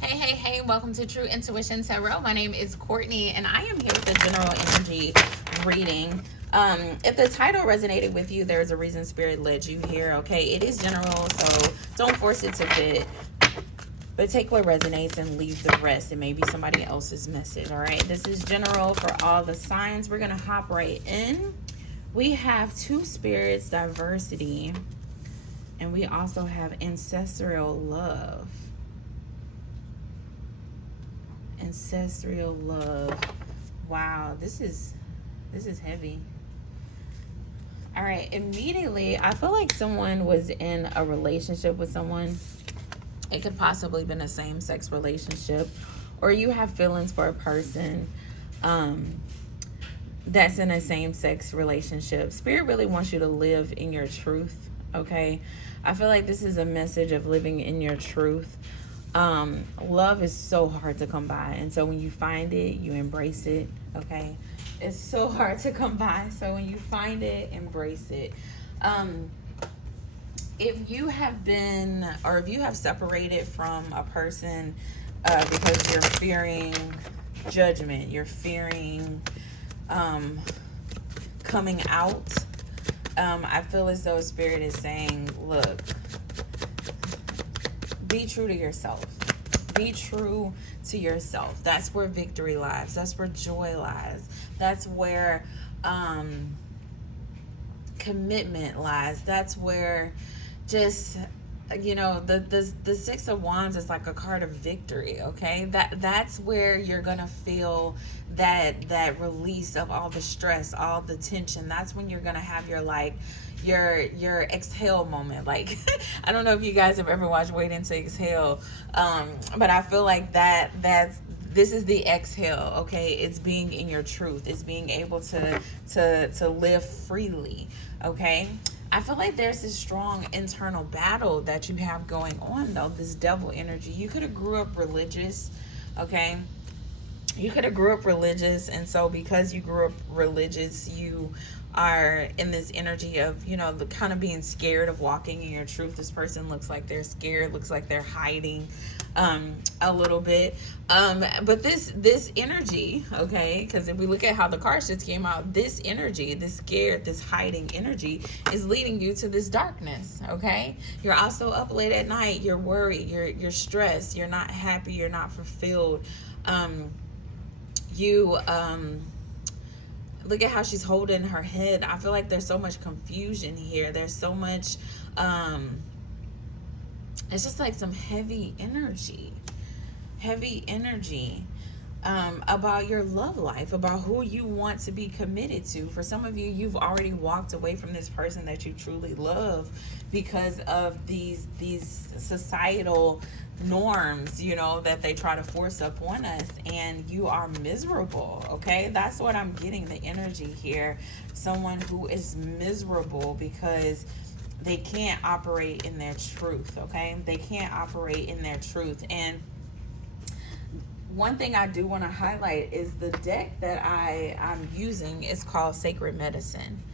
Hey, welcome to True Intuition Tarot. My name is Courtney, and I am here with a general energy reading. If the title resonated with you, there's a reason Spirit led you here, okay? It is general, so don't force it to fit, but take what resonates and leave the rest. It may be somebody else's message, all right? This is general for all the signs. We're going to hop right in. We have two spirits, diversity, and we also have ancestral love. Ancestral love. Wow, this is heavy. All right, immediately I feel like someone was in a relationship with someone. It could possibly been a same-sex relationship, or you have feelings for a person that's in a same-sex relationship. Spirit really wants you to live in your truth, okay? I feel like this is a message of living in your truth. Love is so hard to come by, and so when you find it, you embrace it, okay? It's so hard to come by, so when you find it, embrace it. If you have been, or if you have separated from a person because you're fearing judgment, you're fearing coming out, I feel as though Spirit is saying, look, be true to yourself. Be true to yourself. That's where victory lies. That's where joy lies. That's where commitment lies. That's where just, you know, the Six of Wands is like a card of victory, okay? That's where you're gonna feel that release of all the stress, all the tension. That's when you're gonna have your your exhale moment. Like I don't know if you guys have ever watched Waiting to Exhale, but I feel like this is the exhale, okay? It's being in your truth. It's being able to live freely, okay? I feel like there's this strong internal battle that you have going on, though, this devil energy. You could have grew up religious, okay? You could have grew up religious, and so because you grew up religious, you are in this energy of, you know, the kind of being scared of walking in your truth. This person looks like they're scared, looks like they're hiding a little bit. But this energy, okay, because if we look at how the cards just came out, this energy, this scared, this hiding energy is leading you to this darkness, okay? You're also up late at night, you're worried, you're stressed, you're not happy, you're not fulfilled. Look at how she's holding her head. I feel like there's so much confusion here. There's so much, it's just like some heavy energy about your love life, about who you want to be committed to. For some of you, you've already walked away from this person that you truly love because of these societal norms, you know, that they try to force upon us, and you are miserable, okay? That's what I'm getting, the energy here. Someone who is miserable because they can't operate in their truth, okay? They can't operate in their truth. And one thing I do want to highlight is the deck that I'm using is called Sacred Medicine.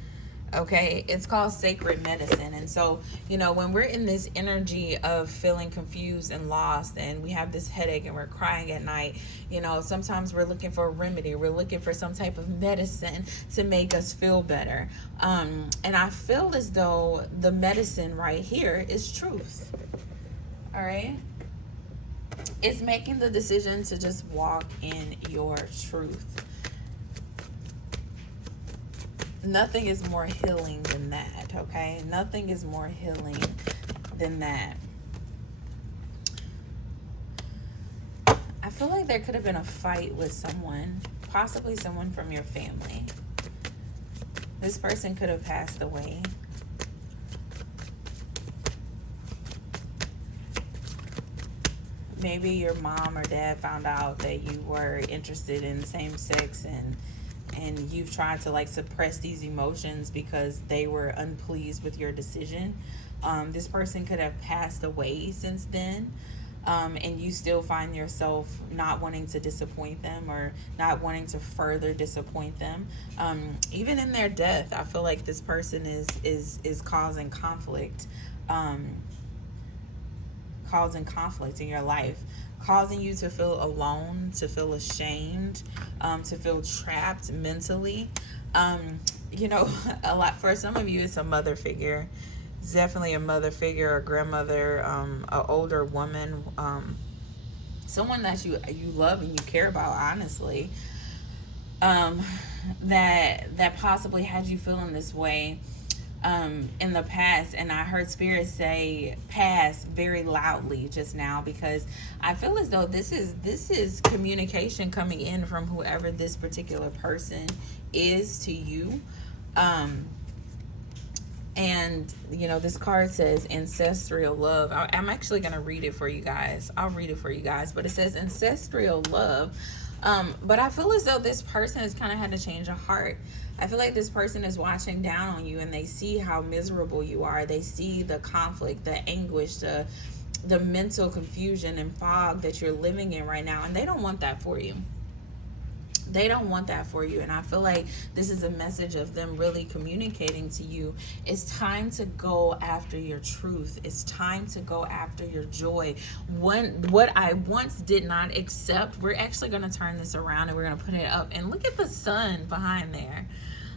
Okay, it's called Sacred Medicine. And so, you know, when we're in this energy of feeling confused and lost, and we have this headache and we're crying at night, you know, sometimes we're looking for a remedy. We're looking for some type of medicine to make us feel better. And I feel as though the medicine right here is truth. All right. It's making the decision to just walk in your truth. Nothing is more healing than that, okay? Nothing is more healing than that. I feel like there could have been a fight with someone, possibly someone from your family. This person could have passed away. Maybe your mom or dad found out that you were interested in same sex, and you've tried to like suppress these emotions because they were unpleased with your decision. This person could have passed away since then, and you still find yourself not wanting to disappoint them or not wanting to further disappoint them. Even in their death, I feel like this person is causing conflict. causing conflict in your life, causing you to feel alone, to feel ashamed, to feel trapped mentally. You know, a lot for some of you, it's a mother figure. It's definitely a mother figure, a grandmother, an older woman, someone that you love and you care about, honestly. Um, that possibly had you feeling this way in the past. And I heard spirit say past very loudly just now, because I feel as though this is communication coming in from whoever this particular person is to you. And you know, this card says ancestral love. I'm actually going to read it for you guys. I'll read it for you guys, but it says ancestral love. But I feel as though this person has kind of had to change a heart. I feel like this person is watching down on you, and they see how miserable you are. They see the conflict, the anguish, the mental confusion and fog that you're living in right now, and they don't want that for you. They don't want that for you. And I feel like this is a message of them really communicating to you. It's time to go after your truth. It's time to go after your joy. What I once did not accept, we're actually going to turn this around and we're going to put it up. And look at the sun behind there.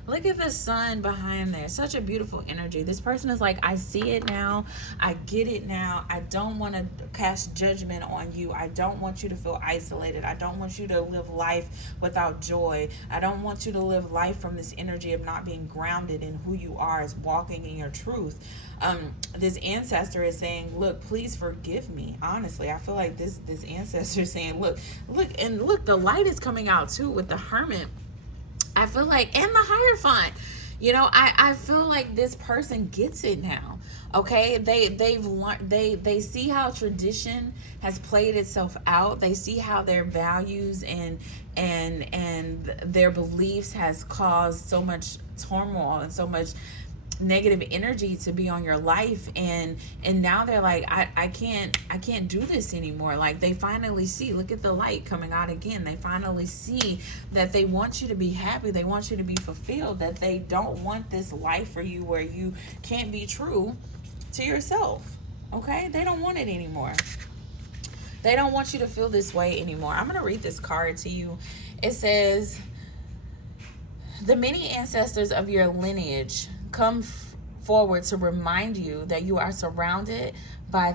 Look at the sun behind there. Such a beautiful energy. This person is like, I see it now. I get it now. I don't want to cast judgment on you. I don't want you to feel isolated. I don't want you to live life without joy. I don't want you to live life from this energy of not being grounded in who you are, as walking in your truth. This ancestor is saying, look, please forgive me. Honestly, I feel like this ancestor is saying, look, the light is coming out too with the Hermit. I feel like, and the Hierophant, you know, I feel like this person gets it now. Okay, they've learned, they see how tradition has played itself out. They see how their values and their beliefs has caused so much turmoil and so much negative energy to be on your life, and now they're like, I can't do this anymore. Like, they finally see, look at the light coming out again. They finally see that they want you to be happy, they want you to be fulfilled, that they don't want this life for you where you can't be true to yourself. Okay, they don't want it anymore. They don't want you to feel this way anymore. I'm going to read this card to you. It says, the many ancestors of your lineage come forward to remind you that you are surrounded by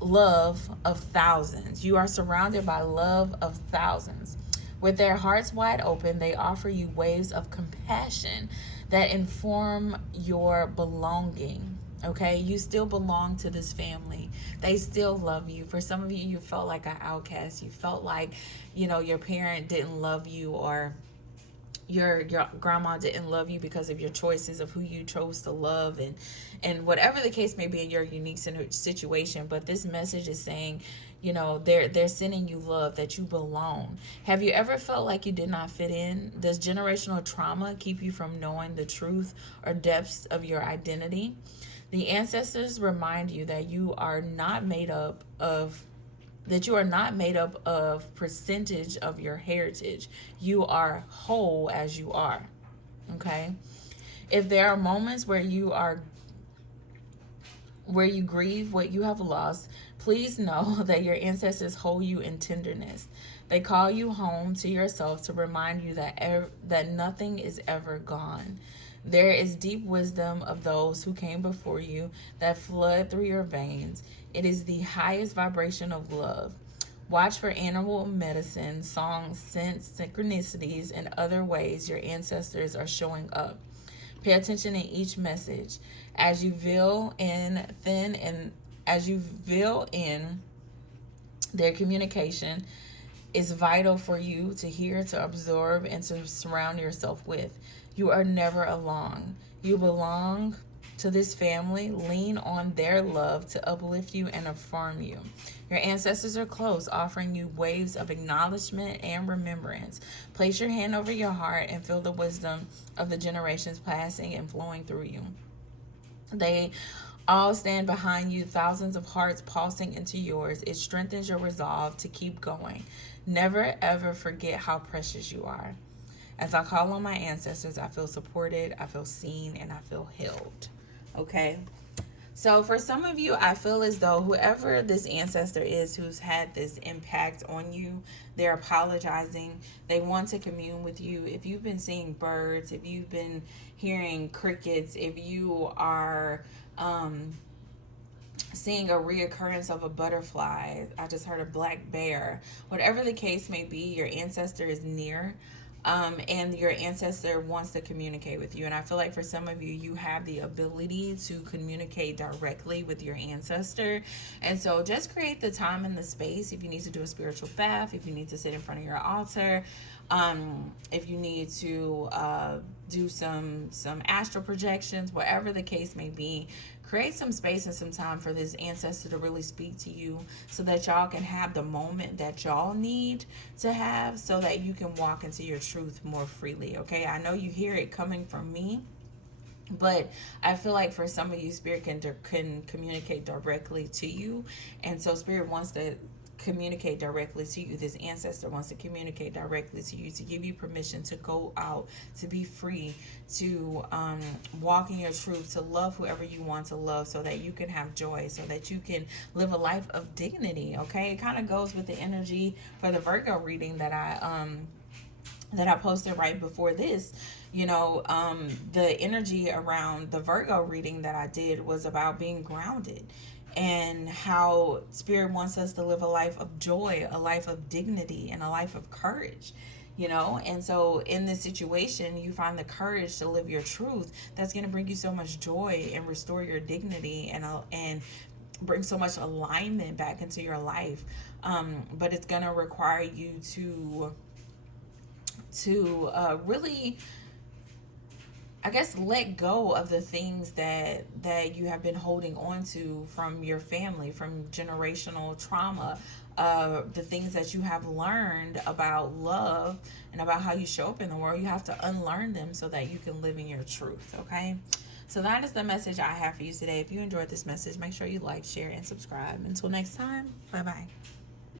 love of thousands. You are surrounded by love of thousands. With their hearts wide open, they offer you waves of compassion that inform your belonging. Okay, you still belong to this family. They still love you. For some of you, you felt like an outcast. You felt like, you know, your parent didn't love you, or your grandma didn't love you because of your choices of who you chose to love, and whatever the case may be in your unique situation. But this message is saying, you know, they're sending you love, that you belong. Have you ever felt like you did not fit in? Does generational trauma keep you from knowing the truth or depths of your identity? The ancestors remind you that you are not made up of percentage of your heritage. You are whole as you are. Okay? If there are moments where you grieve what you have lost, please know that your ancestors hold you in tenderness. They call you home to yourself to remind you that nothing is ever gone. There is deep wisdom of those who came before you that flood through your veins. It is the highest vibration of love. Watch for animal medicine, songs, scents, synchronicities, and other ways your ancestors are showing up. Pay attention in each message. As you veil in their communication, is vital for you to hear, to absorb, and to surround yourself with. You are never alone. You belong to this family. Lean on their love to uplift you and affirm you. Your ancestors are close, offering you waves of acknowledgement and remembrance. Place your hand over your heart and feel the wisdom of the generations passing and flowing through you. They all stand behind you, thousands of hearts pulsing into yours. It strengthens your resolve to keep going. Never, ever forget how precious you are. As I call on my ancestors, I feel supported, I feel seen, and I feel held. Okay? So for some of you, I feel as though whoever this ancestor is who's had this impact on you, they're apologizing. They want to commune with you. If you've been seeing birds, if you've been hearing crickets, if you are seeing a reoccurrence of a butterfly, I just heard a black bear. Whatever the case may be, your ancestor is near. And your ancestor wants to communicate with you. And I feel like for some of you, you have the ability to communicate directly with your ancestor. And so just create the time and the space. If you need to do a spiritual bath, if you need to sit in front of your altar, if you need to do some astral projections, whatever the case may be, create some space and some time for this ancestor to really speak to you so that y'all can have the moment that y'all need to have so that you can walk into your truth more freely. Okay, I know you hear it coming from me, but I feel like for some of you, Spirit can communicate directly to you. And so Spirit wants to communicate directly to you. This ancestor wants to communicate directly to you, to give you permission to go out, to be free, to walk in your truth, to love whoever you want to love so that you can have joy, so that you can live a life of dignity. Okay, it kind of goes with the energy for the Virgo reading that I posted right before this. You know, the energy around the Virgo reading that I did was about being grounded and how Spirit wants us to live a life of joy, a life of dignity, and a life of courage. You know, and so in this situation, you find the courage to live your truth. That's going to bring you so much joy and restore your dignity and bring so much alignment back into your life. But it's going to require you to really, I guess, let go of the things that you have been holding on to from your family, from generational trauma, the things that you have learned about love and about how you show up in the world. You have to unlearn them so that you can live in your truth. Okay, so that is the message I have for you today. If you enjoyed this message, make sure you like, share, and subscribe. Until next time, bye bye.